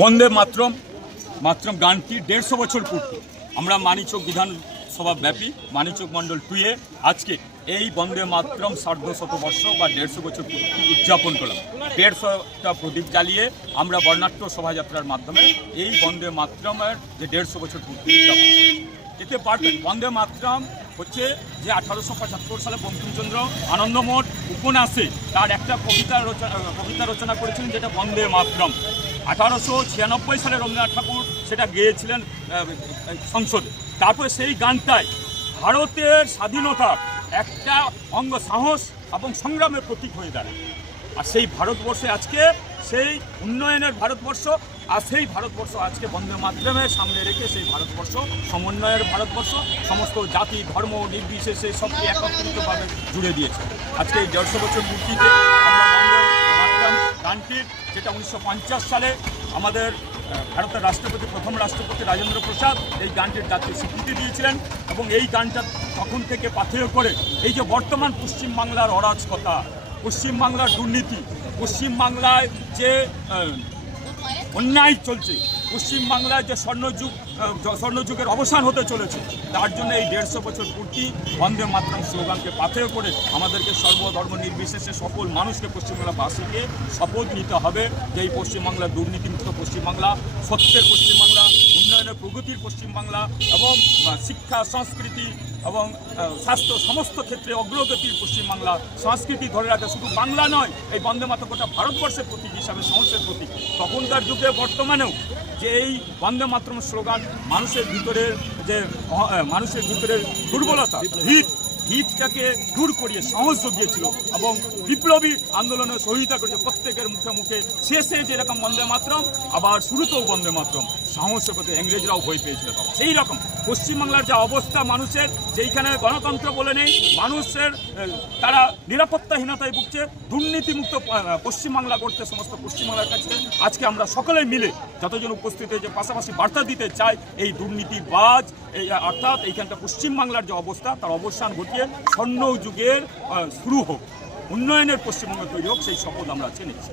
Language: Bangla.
বন্দে মাতরম মাতরম গানটি 150 বছর পূর্তি। আমরা মানিকচক বিধানসভা ব্যাপী মানিকচক মণ্ডল 2-এ আজকে এই বন্দে মাতরম সার্ধশতবর্ষ বা 150 বছর পূর্তি উদযাপন করলাম। 150টা প্রদীপ জ্বালিয়ে আমরা বর্ণাঢ্য শোভাযাত্রার মাধ্যমে এই বন্দে মাতরমের যে 150 বছর পূর্তি উদযাপন যেতে পারবেন। বন্দে মাতরম হচ্ছে যে 1875 সালে বঙ্কিমচন্দ্র আনন্দমঠ উপন্যাসে তার একটা কবিতা রচনা করেছিলেন, যেটা বন্দে মাতরম। 1896 সালে রবীন্দ্রনাথ ঠাকুর সেটা গেয়েছিলেন সংসদে। তারপরে সেই গানটায় ভারতের স্বাধীনতার একটা অঙ্গ, সাহস এবং সংগ্রামের প্রতীক হয়ে দাঁড়ায়। আর সেই ভারতবর্ষে আজকে সেই উন্নয়নের ভারতবর্ষ, আর সেই ভারতবর্ষ আজকে বন্দে মাতরমের সামনে রেখে সেই ভারতবর্ষ সমন্বয়ের ভারতবর্ষ, সমস্ত জাতি ধর্ম নির্বিশেষে সবকে একত্রিতভাবে জুড়ে দিয়েছে। আজকে এই 150 বছর পূর্তিতে আমরা বন্দে মাতরম গানটির, যেটা 1950 সালে আমাদের ভারতের রাষ্ট্রপতি, প্রথম রাষ্ট্রপতি রাজেন্দ্র প্রসাদ এই গানটির জাতীয় স্বীকৃতি দিয়েছিলেন, এবং এই গানটা তখন থেকে পাথেয় করে এই যে বর্তমান পশ্চিমবাংলার অরাজকতা, পশ্চিমবাংলার দুর্নীতি, পশ্চিমবাংলায় যে অন্যায় চলছে, পশ্চিমবাংলায় যে স্বর্ণযুগের অবসান হতে চলেছে, তার জন্য এই 150 বছর পূর্তি বন্দে মাতরম স্লোগানকে পাথেয় করে আমাদেরকে সর্বধর্ম নির্বিশেষে সকল মানুষকে, পশ্চিমবাংলাবাসীকে শপথ নিতে হবে যে এই পশ্চিমবাংলা দুর্নীতিমুক্ত পশ্চিমবাংলা, সত্যের পশ্চিমবাংলা, উন্নয়নের প্রগতির পশ্চিমবাংলা, এবং শিক্ষা, সংস্কৃতি এবং স্বাস্থ্য সমস্ত ক্ষেত্রে অগ্রগতির পশ্চিমবাংলা, সংস্কৃতি ধরে রাখা শুধু বাংলা নয়, এই বন্দে মাতরম গোটা ভারতবর্ষের প্রতীক হিসাবে, সাহসের প্রতীক। তখনকার যুগে বর্তমানেও যে এই বন্দে মাতরম স্লোগান মানুষের ভিতরের দুর্বলতা, ভিতটাকে দূর করিয়ে সাহস জুগিয়েছিল এবং বিপ্লবী আন্দোলনের সহযোগিতা করেছে। প্রত্যেকের মুখে মুখে শেষে যেরকম বন্দে মাতরম, আবার শুরুতেও বন্দে মাতরম, সাহসের প্রতি ইংরেজরাও ভয় পেয়েছিল। সেই রকম পশ্চিমবাংলার যে অবস্থা মানুষের, যেইখানে গণতন্ত্র বলে নেই, মানুষের তারা নিরাপত্তাহীনতায় ভুগছে, দুর্নীতিমুক্ত পশ্চিমবাংলা করতে সমস্ত পশ্চিমবাংলার কাছে আজকে আমরা সকলে মিলে যতজন উপস্থিত হয়েছে পাশাপাশি বার্তা দিতে চাই, এই দুর্নীতিবাজ অর্থাৎ এইখানটা পশ্চিমবাংলার যে অবস্থা তার অবসান ঘটিয়ে স্বর্ণ যুগের শুরু হোক, উন্নয়নের পশ্চিমবঙ্গ তৈরি হোক, সেই শপথ আমরা নিচ্ছি।